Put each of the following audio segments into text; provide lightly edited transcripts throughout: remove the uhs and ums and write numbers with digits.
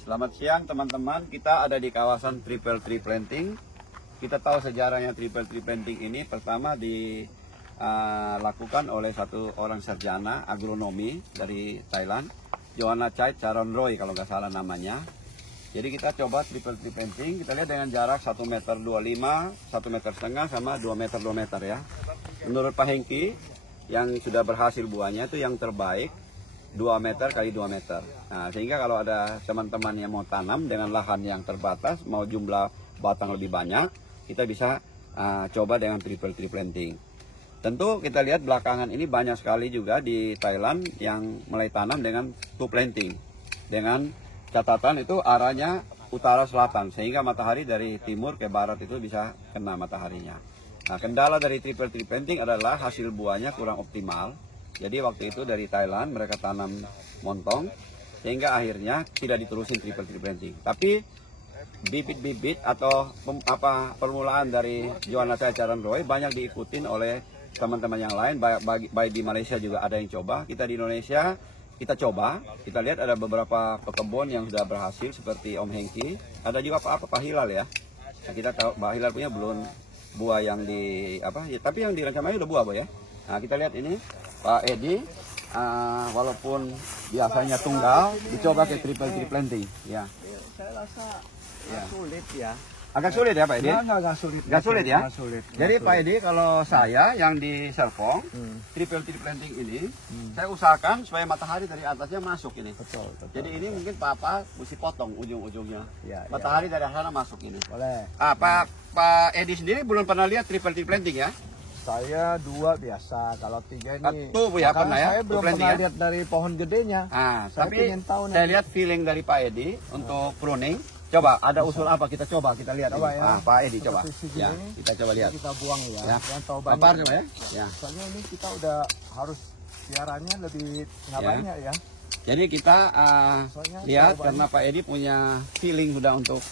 Selamat siang teman-teman, kita ada di kawasan Triple Tree Planting. Kita tahu sejarahnya Triple Tree Planting ini pertama dilakukan oleh satu orang sarjana agronomi dari Thailand, Johanachai Charonroi kalau nggak salah namanya. Jadi kita coba Triple Tree Planting, kita lihat dengan jarak 1,25 meter, 1,5 meter sama 2 meter ya. Menurut Pak Hengki, yang sudah berhasil buahnya itu yang terbaik 2 meter kali 2 meter. Nah, sehingga kalau ada teman-teman yang mau tanam dengan lahan yang terbatas, mau jumlah batang lebih banyak, kita bisa coba dengan Triple Tree Planting. Tentu kita lihat belakangan ini banyak sekali juga di Thailand yang mulai tanam dengan two planting. Dengan catatan itu arahnya utara selatan, sehingga matahari dari timur ke barat itu bisa kena mataharinya. Nah, kendala dari Triple Tree Planting adalah hasil buahnya kurang optimal. Jadi waktu itu dari Thailand mereka tanam montong sehingga akhirnya tidak diterusin Triple Tree Planting. Tapi bibit-bibit atau permulaan dari Johanachai Charonroi banyak diikutin oleh teman-teman yang lain, baik di Malaysia juga ada yang coba. Kita di Indonesia kita coba, kita lihat ada beberapa pekebun yang sudah berhasil seperti Om Hengki. Ada juga Pak Hilal ya. Nah, kita tahu Pak Hilal punya belum buah yang tapi yang di rencananya udah buah ya. Nah, kita lihat ini Pak Edi, walaupun biasanya tunggal, dicoba ke Triple Tree Planting. Ya. Saya rasa sulit ya. Agak sulit ya Pak Edi? Agak sulit. Agak sulit ya? Sulit. Jadi Pak Edi, kalau saya yang di Serpong, Triple Tree Planting ini, saya usahakan supaya matahari dari atasnya masuk ini. Betul. Jadi ini mungkin Papa mesti potong ujung-ujungnya. Ya, matahari dari sana masuk ini. Boleh. Pak Edi sendiri belum pernah lihat Triple Tree Planting ya? Saya 2 biasa, kalau 3 ini. Tuh Bu ya pernah ya? Saya belum pernah lihat dari pohon gedenya. Tapi saya lihat feeling dari Pak Edi untuk pruning. Coba ada usul apa kita coba kita lihat. Coba ya. Pak Edi coba. Ya, kita coba lihat. Kita buang ya. Yang tahu banyak. Papar coba ya. Ya. Soalnya ini kita udah harus piaranya lebih banyak ya. Jadi kita lihat karena Pak Edi punya feeling sudah untuk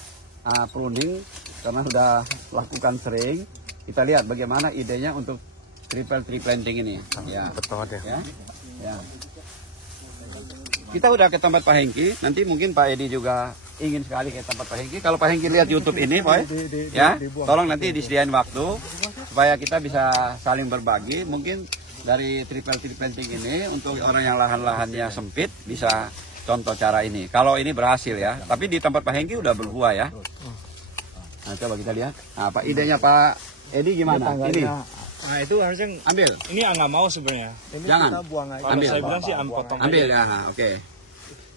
pruning karena sudah lakukan sering. Kita lihat bagaimana idenya untuk Triple Tree Planting ini. Ya. Betul deh. Ya. Kita udah ke tempat Pak Hengki, nanti mungkin Pak Edi juga ingin sekali ke tempat Pak Hengki. Kalau Pak Hengki lihat YouTube ini, Boy, ya, tolong nanti disediain waktu supaya kita bisa saling berbagi. Mungkin dari Triple Tree Planting ini untuk orang yang lahan-lahannya sempit bisa contoh cara ini. Kalau ini berhasil ya, tapi di tempat Pak Hengki udah berbuah ya. Nah, coba kita lihat. Nah, Pak idenya Pak Edi gimana? Ini. Nah itu harusnya ambil. Ini nggak mau sebenarnya. Jangan. Kita buang aja. Kalau saya bilang sih potong. Ambil ya, oke.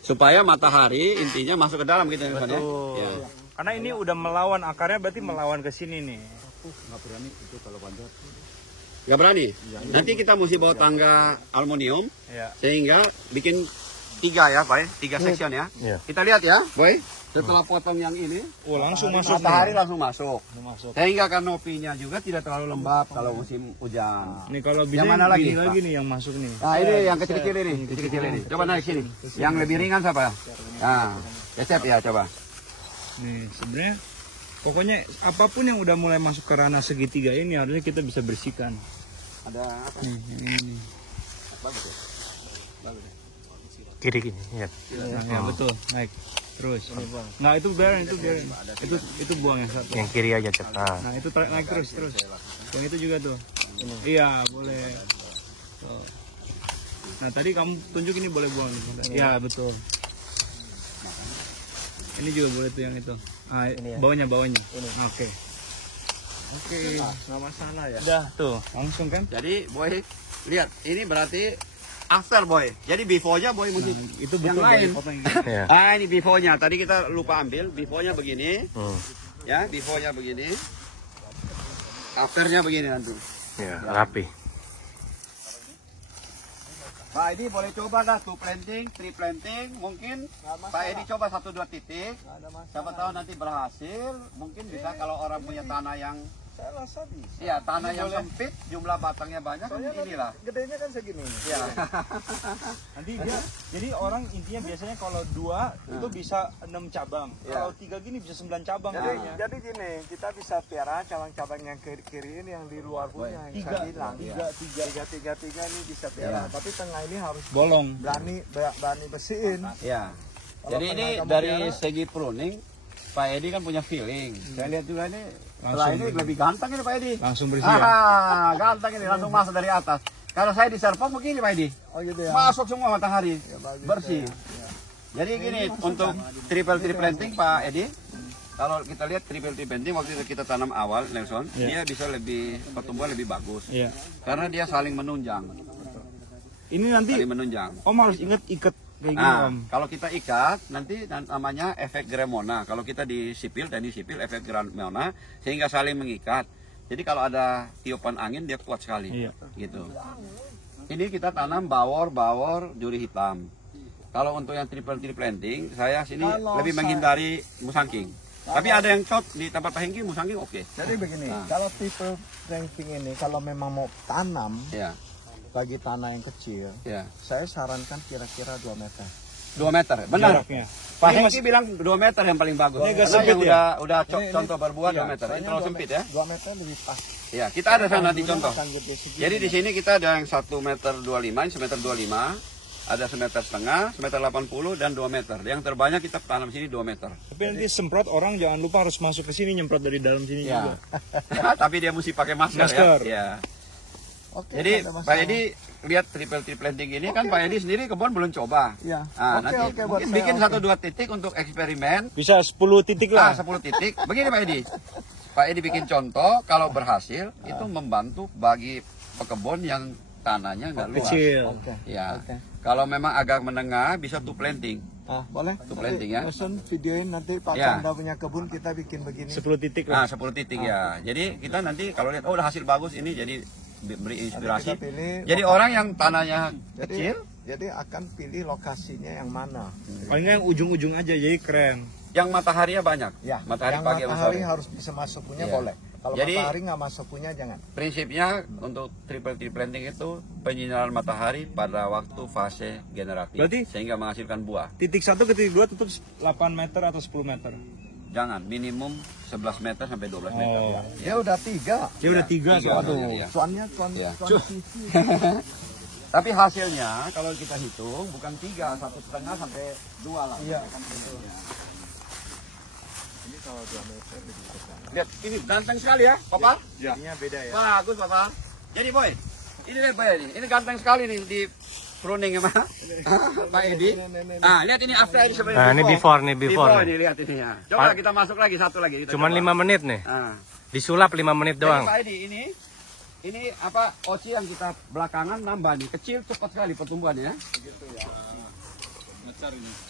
Supaya matahari intinya masuk ke dalam gitu ya. Ya. Karena ini udah melawan akarnya, berarti melawan ke sini nih. Nggak berani itu kalau panjat. Nggak berani. Nanti kita mesti bawa tangga aluminium sehingga bikin 3 ya, Pak. 3 section ya. Kita lihat ya, Boy. Setelah potong yang ini, langsung masuk. Matahari langsung masuk. Sehingga kanopinya juga tidak terlalu lembab kalau musim hujan. Nih kalau bisa yang mana lagi nih yang masuk nih. Nah ini yang kecil-kecil ini, Coba naik sini. Yang lebih ringan siapa? Nah, Cecep ya coba. Nih sebenarnya, pokoknya apapun yang udah mulai masuk ke ranah segitiga ini harusnya kita bisa bersihkan. Ada apa? Ini. Bagus ya. Bagus. Kiri gini, ya. Ya betul, naik. Terus. Nah itu biarin. Itu buang yang satu. Yang kiri aja cepat. Nah itu naik terus. Yang itu juga tuh. Iya boleh. Tuh. Nah tadi kamu tunjuk ini boleh buang. Iya betul. Ini juga boleh tuh yang itu. Ah, bawahnya. Oke. Nggak masalah ya. Udah tuh langsung kan. Jadi Boy lihat ini berarti after Boy. Jadi before-nya Boy mesti Itu yang betul, lain. Ya. Ini before-nya. Tadi kita lupa ambil. Before-nya begini. Ya, before-nya begini. After-nya begini nanti. Ya, rapi. Pak Edi boleh coba dah tuh planting, tree planting. Mungkin Pak Edi coba 1-2 titik. Siapa tahu nanti berhasil. Mungkin bisa kalau orang punya tanah yang Saya rasa bisa. iya, tanah yang sempit, jumlah batangnya banyak, inilah. Gedenya kan segini. Iya. Nanti dia, jadi orang intinya biasanya kalau 2 itu bisa 6 cabang. Kalau 3 gini bisa 9 cabang. Jadi gini, kita bisa piara cabang-cabang yang kiri ini yang di luar punya. Tiga Tiga ini bisa piara. Tapi tengah ini harus bolong. berani bersihin. Iya. Jadi ini dari segi pruning, Pak Edi kan punya feeling. Saya lihat juga ini, setelah ini lebih ganteng ini Pak Edi. Langsung bersih ya? Ganteng ini, langsung masuk dari atas. Kalau saya di serpong begini Pak Edi. Oh gitu ya. Masuk semua matahari, bagus bersih. Jadi gini, untuk triple planting Pak Edi, kalau kita lihat triple planting waktu itu kita tanam awal Nelson, dia bisa lebih pertumbuhan lebih bagus. Iya. Karena dia saling menunjang. Ini nanti Saling menunjang. Om harus ingat ikat kayak gini Nah, Om. kalau kita ikat nanti namanya efek Gremona. Kalau kita di sipil, teknik sipil efek Gremona sehingga saling mengikat. Jadi kalau ada tiupan angin dia kuat sekali. Iya. Gitu. Ini kita tanam bawor duri hitam. Kalau untuk yang triple planting, saya sini lebih menghindari musangking. Tapi ada yang cot di tempat Pak Hengki, musangking oke. Jadi begini, kalau tipe ranking ini kalau memang mau tanam Ya, bagi tanah yang kecil, ya. saya sarankan kira-kira 2 meter. 2 meter, benar. Jaraknya. Pak Ini Hengki bilang 2 meter yang paling bagus. Ini agak Karena sempit yang ya? udah Ini- contoh berbuah 2 Iya, meter. Ini soalnya terlalu 2 sempit ya. 2 meter lebih pas. Ya, kita ada sana nanti contoh. Akan gede segini. Jadi di sini kita ada yang 1 meter 25, ini 1 meter 25, ada 1 meter setengah, 1 meter 80 dan 2 meter. Yang terbanyak kita tanam sini 2 meter. Tapi nanti semprot orang jangan lupa harus masuk ke sini nyemprot dari dalam sini juga. Tapi dia mesti pakai masker, Masker. ya. Oke, Jadi nggak ada Pak masalah. Edi lihat triple planting ini kan Pak Edi sendiri kebun belum coba. Iya. Nah, Oke, nanti oke, buat mungkin saya, bikin oke. 1-2 titik untuk eksperimen. Bisa 10 titik lah. 10 titik. Begini Pak Edi. Pak Edi bikin contoh, kalau berhasil itu membantu bagi pekebun yang tanahnya nggak luas. Kecil. Oke. Ya. Oke. Kalau memang agak menengah bisa two planting. Ah, boleh? Untuk planting ya. Nelson videoin nanti Pak Ya. Chandra punya kebun kita bikin begini. 10 titik Nah, lah. 10 titik ya. Jadi kita nanti kalau lihat oh udah hasil bagus ini jadi beri inspirasi. Kita pilih Jadi orang yang tanahnya Jadi- kecil, Jadi akan pilih lokasinya yang mana. Paling nggak yang ujung-ujung aja jadi keren. yang mataharinya banyak. Ya, Matahari yang pagi atau matahari sore. harus bisa masuk punya Iya. boleh. Kalau Jadi- matahari nggak masuk punya jangan. Prinsipnya untuk triple planting itu penyinaran matahari pada waktu fase generatif Berarti- sehingga menghasilkan buah. Titik 1 ke titik 2 tutup 8 meter atau 10 meter. Jangan minimum 11 meter sampai 12 meter. Oh. Dia udah 3. Dia udah 3 tiga. tuh. Aduh. Iya. Cuannya Iya. sisi. Tapi hasilnya kalau kita hitung bukan 3, 1,5 sampai 2 lah. Iya. Lihat ini ganteng sekali ya, Papa. Jadinya beda ya. Bagus, Papa. Jadi boy, ini lihat Pak Edi. Ini ganteng sekali nih di pruning sama Pak Edi. Ah, lihat ini after ini sebenarnya. Nah, ini before nih, before nih. nih, lihat ini ya. Coba kita masuk lagi satu lagi. Kita Cuman coba. 5 menit nih. Ah. Disulap 5 menit Jadi doang. Pak Edi ini apa oci yang kita belakangan nambah nih. Kecil cepat sekali pertumbuhannya ya.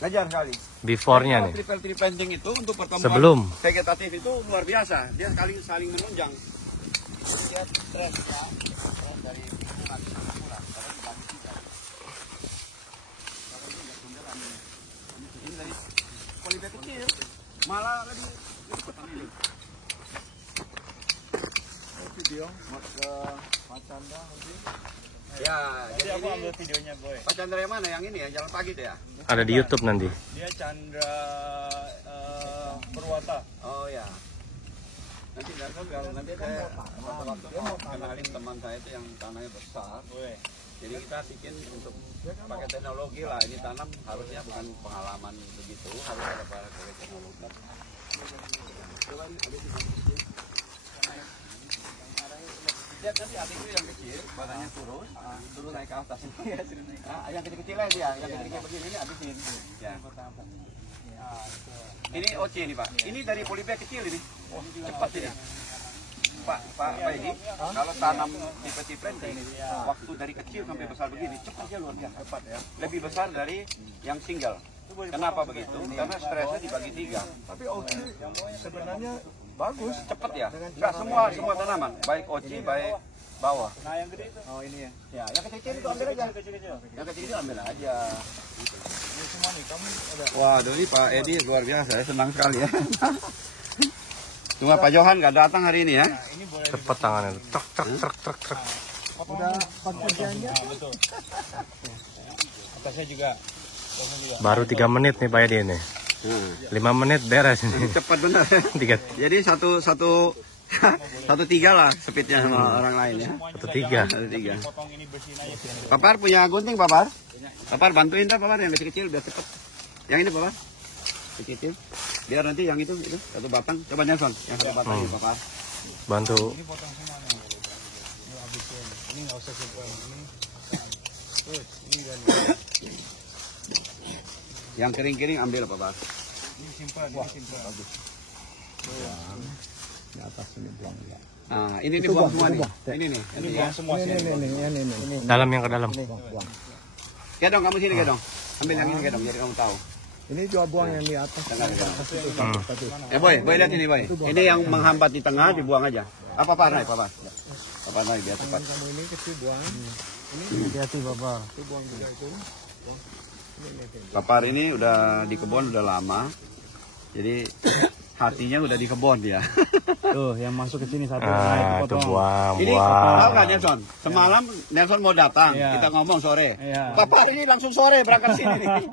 Ngejar sekali. Before-nya Kalau nih. triple planting itu untuk pertumbuhan Sebelum. vegetatif itu luar biasa. Dia saling menunjang. Lihat stresnya, stres dari lingkungan sangat kurang. Karena dibagi 3. Kalau ini nggak bunderan ini. Ini dari polybag kecil, malah lebih cepat ini. Video buat ke Pak Chandra nanti. Ya, jadi Aku ini ambil videonya boy. Pak Chandra yang mana? Yang ini ya, jalan pagi tuh ya? Ada di YouTube nanti. Dia Chandra Perwata. Oh ya. Nanti kalau nanti saya waktu mau kenalin teman saya itu yang tanahnya besar. Boleh. Jadi kita bikin untuk pakai teknologi lah. Ini tanam harusnya bukan pengalaman begitu, harus ada pakai teknologi. Coba ini ada di sini. Lihat nanti adikku yang kecil, badannya turun naik ke atas. Yang kecil-kecilnya dia, yang kecil-kecil begini ini habisin. Ya. Ini OC ini Pak. Ini dari polybag kecil ini. Cepat ini. Pak Edi, kalau tanam tipe planting, waktu dari kecil sampai besar begini, cepatnya luar biasa. Cepat ya. Lebih besar dari yang single. Kenapa begitu? Karena stresnya dibagi 3. Tapi oci sebenarnya bagus. Cepat ya. Enggak semua tanaman, baik oci, baik bawah. Nah yang gede itu. Oh ini ya. Ya, yang kecil-kecil itu ambil aja. Kecil-kecil. Yang kecil-kecil ambil aja. Ini semua nih kamu ada. Waduh, ini Pak Edi luar biasa ya, senang sekali ya. Cuma Pak Johan nggak datang hari ini ya. Ini boleh. Cepet tangannya. Truk truk truk truk truk. Udah pekerjaannya. Betul. Atasnya juga. Baru 3 menit nih Pak Edi nih. 5 menit beres ini. Cepat benar. 3 Jadi satu tiga lah speednya sama orang lain ya. 1-3. 1-3. Potong ini bersihin aja biar Papar punya gunting Papar? Papar bantuin dah Papar yang kecil-kecil biar cepet. Yang ini Papar? Sedikit. Biar nanti yang itu satu batang. Coba Nelson, yang satu batang ini Papa. Bantu. Ini potong semuanya. Ini habisin. Ini nggak usah simpan. Ini. Terus ini dan Yang kering-kering ambil Papa. ini simpan. Ini simpan. Bagus. Di atas ini buang ya. Nah, ini buang semua nih. Ini nih. Ini buang semua sini. Ini. Dalam yang ke dalam. Buang. Gedong kamu sini Gedong. Ambil yang ini Gedong biar kamu tahu. Ini juga buang yang di atas. Boy lihat ini Boy. Ini yang menghambat di tengah dibuang aja. Apa naik Papa? Papa naik biar cepat. Kamu ini kecil buang. Hati-hati Bapak. Itu buang juga itu. Papar ini udah di kebun udah lama. Jadi hatinya udah di kebun dia. Tuh, yang masuk ke sini satu. Ah, itu buang, Ini tahu nggak Nelson? Semalam Nelson mau datang, Iya. kita ngomong sore. Iya. Papar ini langsung sore berangkat sini nih.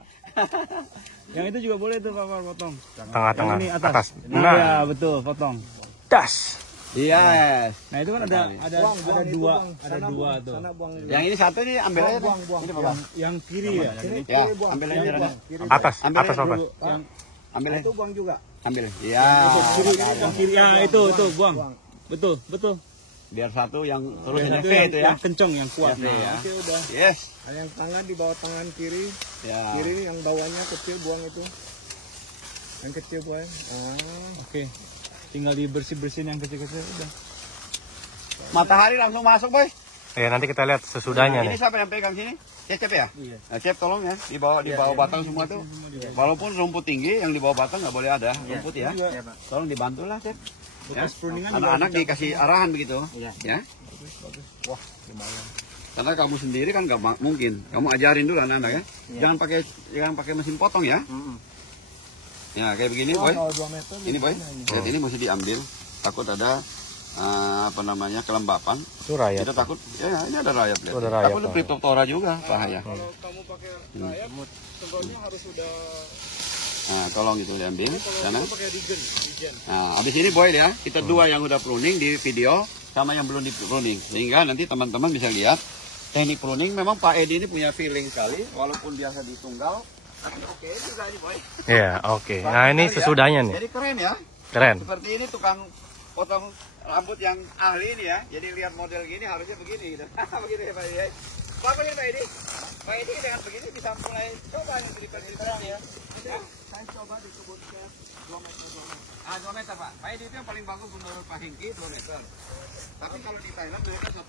Yang itu juga boleh tuh Bapak potong. Tengah-tengah. Yang ini atas. Nah, Iya, betul, potong. das. Yes. Nah, itu kan ada dua tuh. Sana buang. Yang ini satu ini ambil aja. Buang. Ini Papa. Yang kiri ya, yang ini. Ya, ambil aja Rana. Atas, Ambil atas aja apa? Yang Ambil aja. Itu buang juga. Ambil. Iya. yang kiri ya itu buang. Betul. Biar satu yang terus Yang ini satu V itu ya. yang kencong, yang kuat. Ya, V ya. Itu udah. Yes. Nah, yang tangan di bawah tangan kiri. Ya. Kiri ini yang bawahnya kecil buang itu. Yang kecil buang. Oke. Tinggal dibersih-bersihin yang kecil-kecil udah. Matahari langsung masuk, Boy. Ya, nanti kita lihat sesudahnya Ini nih. siapa yang pegang sini? Cep ya? Iya. Nah, Cep tolong ya, di bawah batang semua tuh. Walaupun rumput tinggi, yang di bawah batang nggak boleh ada rumput ya. Tolong dibantu lah, Cep. Ya. Bekas pruningan Anak-anak dikasih arahan begitu. Iya. Ya. Wah, lumayan. Karena kamu sendiri kan nggak mungkin. Kamu ajarin dulu anak-anak ya. Jangan pakai mesin potong ya. Ya kayak begini, Boy. Kalau 2 meter. Ini, Boy. Lihat ini mesti diambil. Takut ada kelembapan. Itu rayap. Kita takut. Ya, ini ada rayap. Lihat. Oh, ada rayap. Takut ada Cryptophthora juga bahaya. Kalau kamu pakai rayap, semprotnya harus sudah. Nah, tolong itu diambil sana. Kamu pakai regen. Nah, habis ini Boy ya, kita dua yang udah pruning di video sama yang belum di pruning. Sehingga nanti teman-teman bisa lihat teknik pruning. Memang Pak Edi ini punya feeling sekali, walaupun biasa di tunggal, tapi oke juga ini Boy. Iya, oke. Nah, ini sesudahnya nih. Jadi keren ya. Keren. Seperti ini tukang potong rambut yang ahli ini ya. Jadi lihat model gini harusnya begini gitu. Begitu ya Pak Edi. Pak Edi. Pak Edi dengan begini bisa mulai coba nih triple ya. Saya coba di kebun saya 2 meter. 2 meter Pak. Pak Edi itu yang paling bagus menurut Pak Hengki 2 meter. Tapi kalau di Thailand mereka 1,25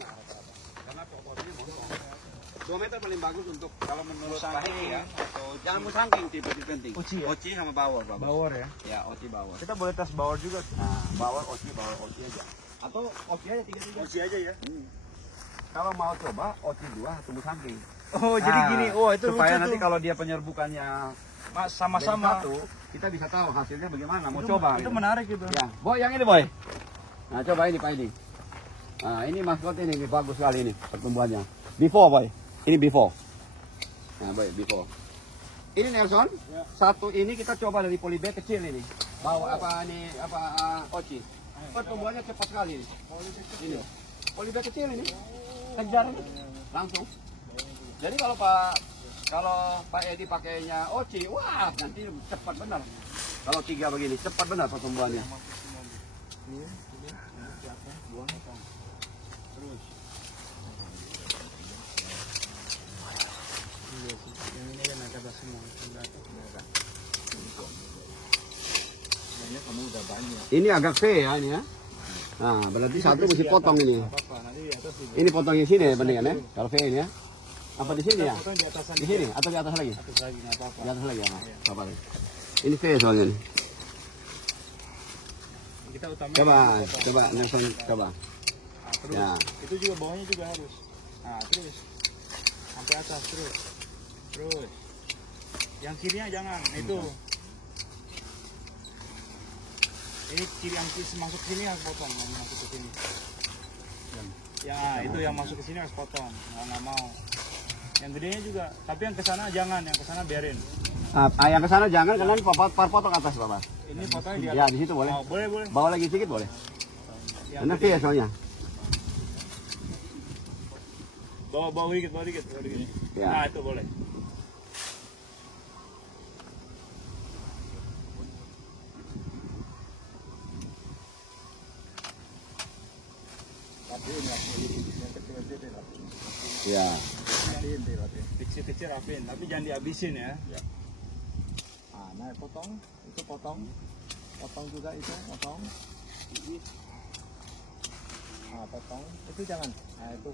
rata-rata. Karena pohonnya montok. 2 meter paling bagus untuk kalau menurut Pak Hengki ya. Jangan musangking tipe penting. Oci sama bawor Pak. Bawor ya. Ya, oci bawor. Kita boleh tes bawor juga. Nah, bawor oci aja. Atau oci aja 3-3. Oci aja ya. Kalau mau coba oci 2 tunggu samping. Oh, jadi gini. Oh, itu supaya lucu nanti tuh. kalau dia penyerbukannya Sama-sama. satu, kita bisa tahu hasilnya bagaimana. Mau Itu- coba. Itu gitu. menarik gitu. Ya, Boy, yang ini Boy. Nah, coba ini Pak Edi. Nah, ini maskot ini bagus sekali ini pertumbuhannya. Before Boy. Ini before. Nah, Boy, before. Ini Nelson. Satu ini kita coba dari polybag kecil ini. Bawa oci. Pertumbuhannya cepat sekali ini. Ini. Polybag kecil ini. Kejar ini. Langsung. Jadi kalau Pak Edi pakainya oci, wah nanti cepat benar. Kalau 3 begini cepat benar pertumbuhannya. Ini agak V ya ini ya. Nah berarti satu mesti potong ini. Ini potongnya sini ya bandingan ya. Kalau V ini ya. Apa di sini ya? Di sini atau di atas lagi? Di atas lagi ya, Mas. Apa lagi? Ini V soalnya nih. Kita Coba Nelson coba. terus. Ya. Itu juga bawahnya juga harus. Nah, terus. Sampai atas terus. Terus. Yang kirinya jangan. Nah, itu. Ini kiri yang masuk ke sini harus potong, yang masuk ke sini. Ya, itu yang masuk ke sini harus potong. Nggak mau. Yang gedenya juga, tapi yang ke sana jangan, yang ke sana biarin. Yang ke sana jangan karena par potong atas, Bapak. Ini potongnya di atas. Ya, di situ boleh. Oh, boleh. Bawa lagi sedikit boleh. Yang Karena V ya soalnya. bawa dikit. Ya. Nah, itu boleh. Ya. Kecil-kecil rapin, tapi jangan dihabisin ya. Nah, potong, itu potong juga itu, potong. Potong, itu jangan. Itu,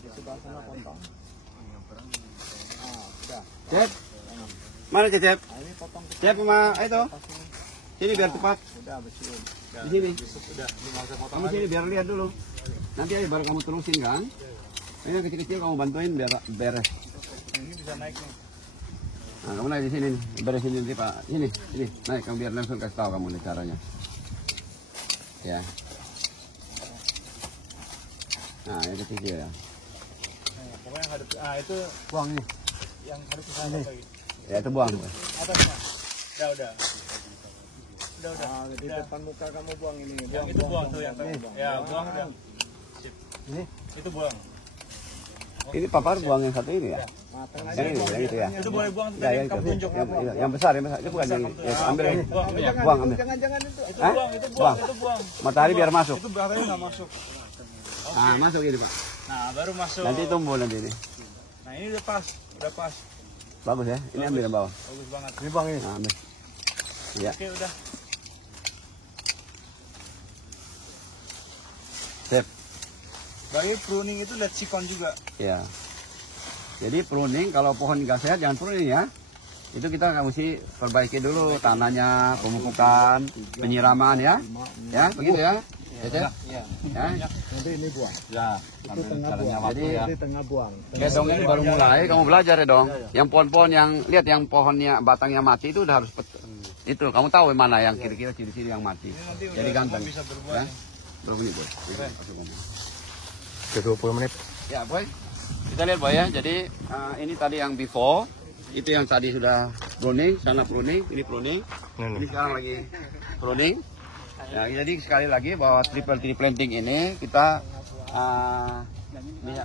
di sebelah sana potong. Sudah. Cep. Mana Cep? Ini potong. Cep sama itu. Sini biar tepat. Sudah bersihin. Di sini. Udah, Kamu sini biar lihat dulu. Nanti aja baru kamu terusin kan. Ini kecil-kecil kamu bantuin biar beres. ini bisa naik nih. Nah, kamu naik di sini nih. Beresin nanti Pak. Sini. Naik kamu biar langsung kasih tahu kamu nih caranya. Ya. Nah, yang kecil ya. Pokoknya hadap, itu Buang ini. yang harus kita lagi. Ya itu buang. Atasnya. Udah. Di depan muka kamu buang ini. Yang itu buang tuh yang ya buang udah. Sip. Ini? Itu buang. Ini Papa buang yang satu ini ya? Yang ini, yang itu ya? Itu boleh buang Ya, yang kamu itu. tunjuk. Yang besar. Itu bukan yang ya, ambil ini. Buang, ambil. Jangan itu. Hah? Buang. Itu buang. Matahari biar masuk. Itu matahari nggak masuk. Nah, masuk ini Pak. Nah, baru masuk. Nanti tumbuh nanti ini. Nah, ini udah pas. Bagus ya? Ini ambil yang bawah. Bagus banget. Ini buang ini. Nah, ambil. Ya. Oke, udah. Sip. Bagi pruning itu lihat sikon juga. Ya. Jadi pruning kalau pohon nggak sehat jangan pruning ya. Itu kita mesti perbaiki dulu tanahnya, pemupukan, penyiraman ya. Ya, begitu ya. Ya, Cep? Iya. Ya. Nanti ini buang. Ya. Itu tengah buang. Jadi Jadi tengah buang. Kedong ini baru mulai, kamu belajar ya dong. Yang pohon-pohon yang lihat yang pohonnya batangnya mati itu udah harus itu kamu tahu mana yang kira-kira ciri-ciri yang mati. Jadi ganteng. Bisa berbuah. Ya? Berapa menit boy? Udah 20 menit. Ya boy. Kita lihat boy ya. Jadi ini tadi yang before, itu yang tadi sudah pruning, sana pruning, ini pruning. Ini sekarang lagi pruning. Ya, jadi sekali lagi bahwa triple tree planting ini kita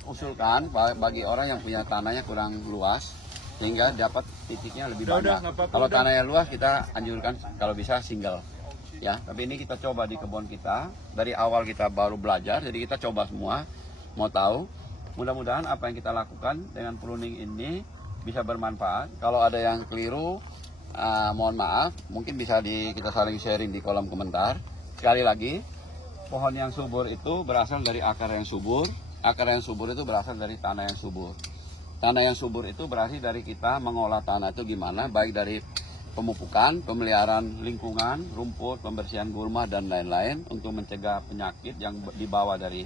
usulkan bagi orang yang punya tanahnya kurang luas sehingga dapat titiknya lebih banyak. Kalau tanahnya luas kita anjurkan kalau bisa single. Ya, tapi ini kita coba di kebun kita. Dari awal kita baru belajar, jadi kita coba semua. Mau tahu, mudah-mudahan apa yang kita lakukan dengan pruning ini bisa bermanfaat. Kalau ada yang keliru, mohon maaf, mungkin bisa kita saling sharing di kolom komentar. Sekali lagi, pohon yang subur itu berasal dari akar yang subur. Akar yang subur itu berasal dari tanah yang subur. Tanah yang subur itu berarti dari kita mengolah tanah itu gimana, baik dari pemupukan, pemeliharaan lingkungan, rumput, pembersihan gulma dan lain-lain untuk mencegah penyakit yang dibawa dari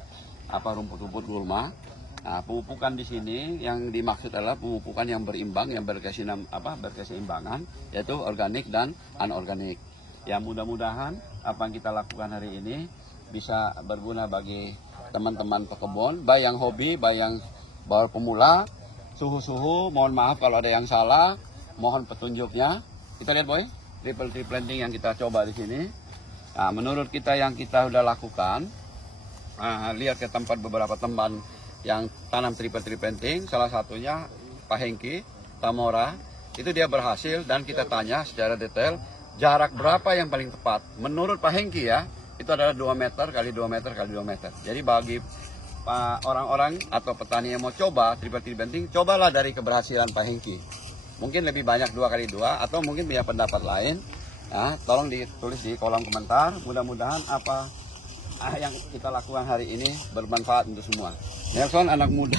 rumput-rumput gulma. Nah, pemupukan di sini yang dimaksud adalah pemupukan yang berimbang, yang berkeseimbangan, yaitu organik dan anorganik. Ya, mudah-mudahan apa yang kita lakukan hari ini bisa berguna bagi teman-teman pekebun, baik yang hobi, baik yang baru pemula. Suhu-suhu, mohon maaf kalau ada yang salah, mohon petunjuknya. Kita lihat boy, triple tree planting yang kita coba di sini. Nah, menurut kita yang kita sudah lakukan, lihat ke tempat beberapa teman yang tanam triple tree planting, salah satunya Pak Hengki Tamora, itu dia berhasil dan kita tanya secara detail jarak berapa yang paling tepat. Menurut Pak Hengki ya, itu adalah 2 meter kali 2 meter kali 2 meter. Jadi bagi orang-orang atau petani yang mau coba triple tree planting, cobalah dari keberhasilan Pak Hengki. Mungkin lebih banyak 2 kali 2 atau mungkin punya pendapat lain. Nah, tolong ditulis di kolom komentar. Mudah-mudahan apa yang kita lakukan hari ini bermanfaat untuk semua. Nelson anak muda,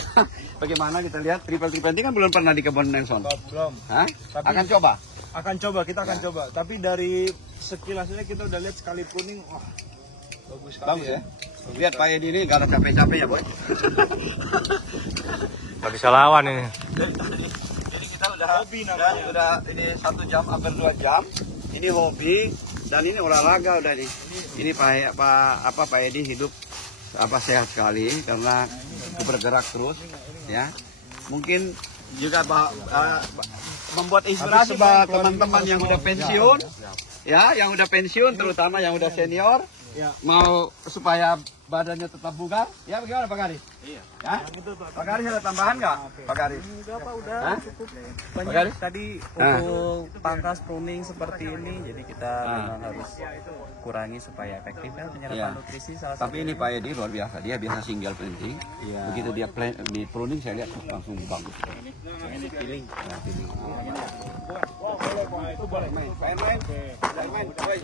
bagaimana kita lihat triple tree planting kan belum pernah di kebun Nelson. Belum. Hah? Tapi Akan coba. Kita akan coba. Tapi dari sekilasnya kita udah lihat sekali pruning, wah bagus sekali. Bagus ya. Lihat Pak Edi ini gak ada capek-capek ya boy. Gak bisa lawan ini. Jadi kita udah ini 1 jam hampir 2 jam. Ini hobi dan ini olahraga udah nih. Ini Pak Edi hidup sehat sekali karena bergerak terus ya. Mungkin juga membuat inspirasi bagi teman-teman yang udah pensiun ya, yang udah pensiun terutama yang udah senior mau supaya badannya tetap bugar. Ya bagaimana Pak Garis? Iya. Ya? Pak Garis ada tambahan nggak? Pak Garis? Enggak Pak, udah Hah? cukup. Pak Banyak Garis? tadi Ah. untuk pangkas pruning seperti ini, jadi kita memang harus kurangi supaya efektif ya penyerapan Iya. nutrisi salah Tapi ini Pak Edi luar biasa, dia biasa single planting. Iya. Begitu dia di pruning saya lihat langsung bagus. ini feeling. Ya, pilih. Itu boleh. Pak Ermain, Pak Ermain, woi.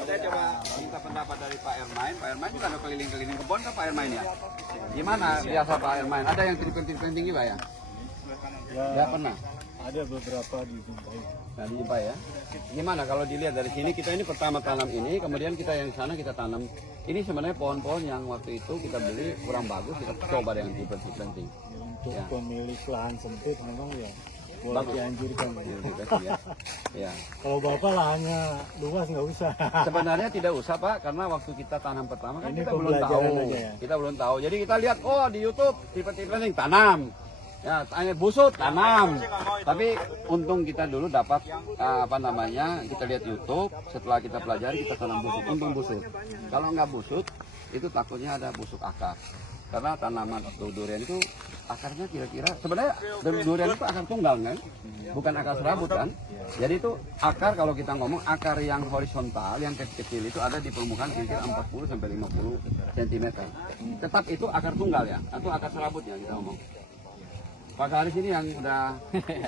Saya coba minta pendapat dari Pak Ermain. Pak Ermain juga ada keliling-keliling kebun kan Pak Ermain ya? Gimana biasa Pak Ermain? Ada yang triple tinggi Pak ya? Ya pernah. Ada beberapa dijumpai. Nah, dijumpai ya. Gimana kalau dilihat dari sini, kita ini pertama tanam ini, kemudian kita yang sana kita tanam. Ini sebenarnya pohon-pohon yang waktu itu kita beli kurang bagus, kita coba dengan triple planting. Untuk Ya. pemilik lahan sempit memang ya boleh Bagus. dianjurkan. Ya. Ya. Kalau Bapak lahannya luas nggak usah. Sebenarnya tidak usah Pak, karena waktu kita tanam pertama kan Ini kita belum tahu. pembelajaran aja ya? Kita belum tahu. Jadi kita lihat, oh di YouTube tipe-tipe planting tanam. Ya, tanya busut tanam. Tapi untung kita dulu dapat apa namanya? Kita lihat YouTube, setelah kita pelajari kita tanam busut. Untung busut. Kalau nggak busut, itu takutnya ada busuk akar. Karena tanaman durian itu akarnya kira-kira sebenarnya durian itu akar tunggal kan, bukan akar serabut kan. Jadi itu akar, kalau kita ngomong akar yang horizontal, yang kecil-kecil itu ada di permukaan kira-kira 40 sampai 50 cm. Tetap itu akar tunggal ya, atau akar serabutnya kita ngomong. Pak Garis ini yang udah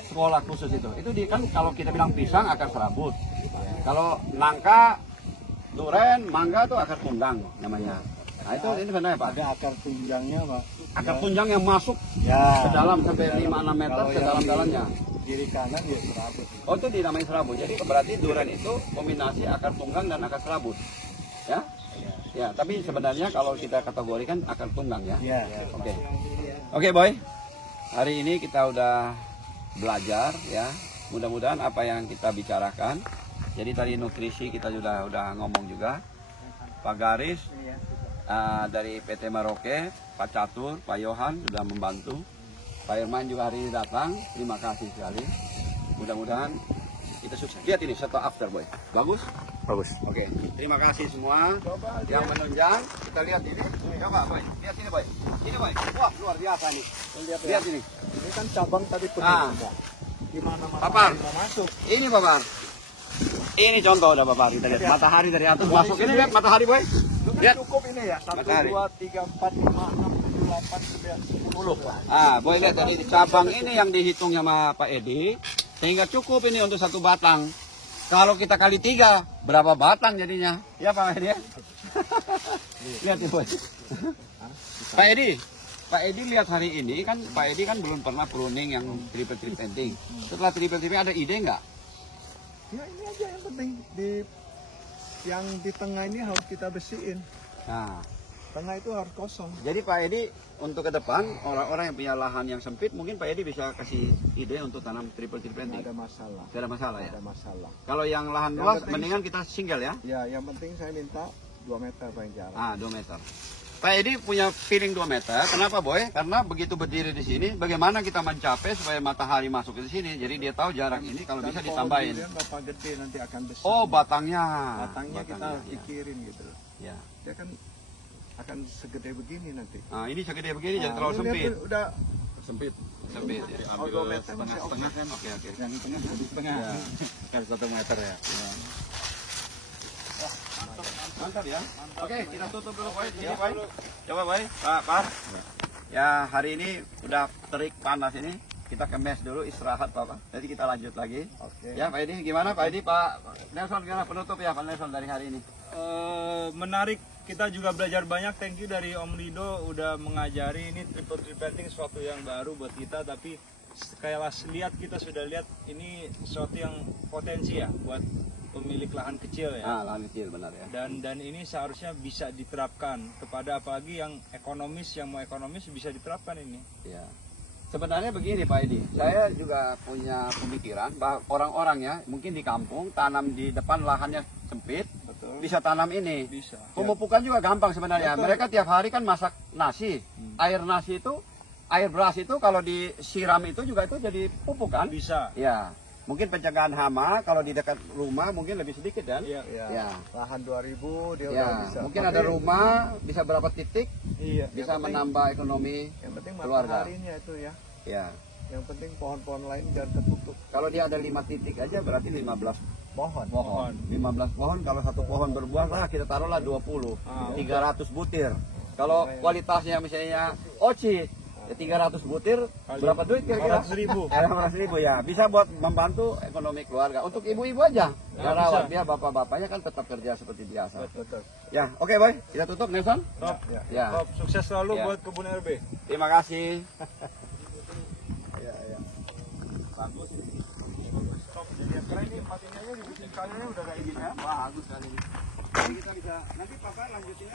sekolah khusus itu di kan kalau kita bilang pisang akar serabut. Kalau nangka, durian, mangga itu akar tunggang namanya. Nah itu ini benar ya Pak? Ada akar tunjangnya Pak. Akar tunjang yang masuk Ya. ke dalam sampai 5-6 meter ke dalam-dalamnya. Kiri kanan ya serabut. Oh itu dinamai serabut. Jadi berarti durian itu kombinasi akar tunggang dan akar serabut. Ya? Ya, tapi sebenarnya kalau kita kategorikan akar tunggang ya. Iya. Oke. Oke, Boy. Hari ini kita udah belajar ya. Mudah-mudahan apa yang kita bicarakan. Jadi tadi nutrisi kita udah ngomong juga. Pak Garis dari PT Maroke, Pak Catur, Pak Yohan sudah membantu. Pak Irman juga hari ini datang. Terima kasih sekali. Mudah-mudahan kita sukses. Lihat ini setelah after Boy. Bagus? Bagus. Oke, terima kasih semua yang menunjang. Kita lihat ini. Coba Boy, lihat sini Boy. Ini Boy. Wah, luar biasa nih. Lihat ini. Ini kan cabang tadi penuh. Ah. Pak. Gimana Papar. mau masuk? Ini Bapak. Ini contoh udah Bapak. Kita lihat matahari dari atas masuk. Ini lihat matahari Boy. Lihat. Cukup ini ya, 1, Matahari. 2, 3, 4, 5, 6, 7, 8, 9, 10 Pak. Ah, Boy lihat dari cabang ini yang dihitung sama Pak Edi. Sehingga cukup ini untuk satu batang. Kalau kita kali 3, berapa batang jadinya? Ya Pak Edi ya? Lihat nih Boy. Pak Edi lihat hari ini kan Pak Edi kan belum pernah pruning yang triple planting. Setelah triple ada ide nggak? Ya ini aja yang penting yang di tengah ini harus kita bersihin. Nah, Tengah itu harus kosong. jadi Pak Edi untuk ke depan orang-orang yang punya lahan yang sempit mungkin Pak Edi bisa kasih ide untuk tanam triple Nggak planting. ada masalah. Tidak ada masalah ya. Nggak ada masalah. Kalau yang lahan Yang luas penting- mendingan kita single ya. Ya, yang penting saya minta 2 meter paling jarak. 2 meter. Pak Edi punya feeling 2 meter. Kenapa Boy? Karena begitu berdiri di sini, bagaimana kita mencapai supaya matahari masuk ke sini. Jadi dia tahu jarak ini kalau bisa Dan ditambahin. pohon durian berapa gede nanti akan besar. Oh batangnya. Batangnya kita ya. pikirin gitu. Ya. Dia kan akan segede begini nanti. Nah ini segede begini jadi Nah, terlalu ini lihat sempit. tuh, udah Sempit. Jadi oh, 2 meter masih oke. kan? Oke. Yang tengah di tengah. Kan 1 meter ya. Mantap ya. Oke, kita tutup dulu Boy. Sini Boy. Coba Boy. Pak. Ya hari ini udah terik panas ini. Kita ke mes dulu istirahat Bapak. Jadi kita lanjut lagi. Oke. Ya Pak Edi gimana Pak Edi? Pak Nelson gimana penutup ya Pak Nelson dari hari ini? Menarik, kita juga belajar banyak. Thank you dari Om Rido udah mengajari ini triple planting, sesuatu yang baru buat kita, tapi lihat kita sudah lihat ini sesuatu yang potensi ya buat pemilik lahan kecil ya. Lahan kecil benar ya. Dan ini seharusnya bisa diterapkan kepada apalagi yang mau ekonomis bisa diterapkan ini. Ya. Sebenarnya begini Pak Edi, saya juga punya pemikiran bahwa orang-orang ya mungkin di kampung tanam di depan lahannya sempit, Betul. bisa tanam ini. Bisa. Pemupukan juga gampang sebenarnya. Betul. Mereka tiap hari kan masak nasi. Air nasi itu, air beras itu kalau disiram itu juga itu jadi pupuk kan? Bisa. Ya. Mungkin pencegahan hama kalau di dekat rumah mungkin lebih sedikit kan? Iya. Ya. Lahan 2000 dia Ya, udah bisa. mungkin Tapi ada rumah bisa berapa titik Iya. bisa menambah ekonomi yang penting keluarga. mataharinya itu ya. Ya. Yang penting pohon-pohon lain jangan tertutup. Kalau dia ada 5 titik aja berarti 15 Pohon. pohon. 15 pohon kalau satu pohon berbuah lah kita taruhlah 20. 300 butir. Kalau kualitasnya misalnya oci ya 300 butir berapa duit kira-kira? 500.000. 500.000 ya. Bisa buat membantu ekonomi keluarga. Untuk ibu-ibu aja. Ya, rawat dia bapak-bapaknya kan tetap kerja seperti biasa. Betul. Ya, oke boy. Kita tutup Nelson. Top. Ya. Top. Sukses selalu Ya. buat kebun RB. Terima kasih. Bagus. Top. Jadi yang keren nih patinanya dibikin kalinya udah kayak gini ya. Bagus kali ini. Jadi kita bisa nanti papa lanjutin aja.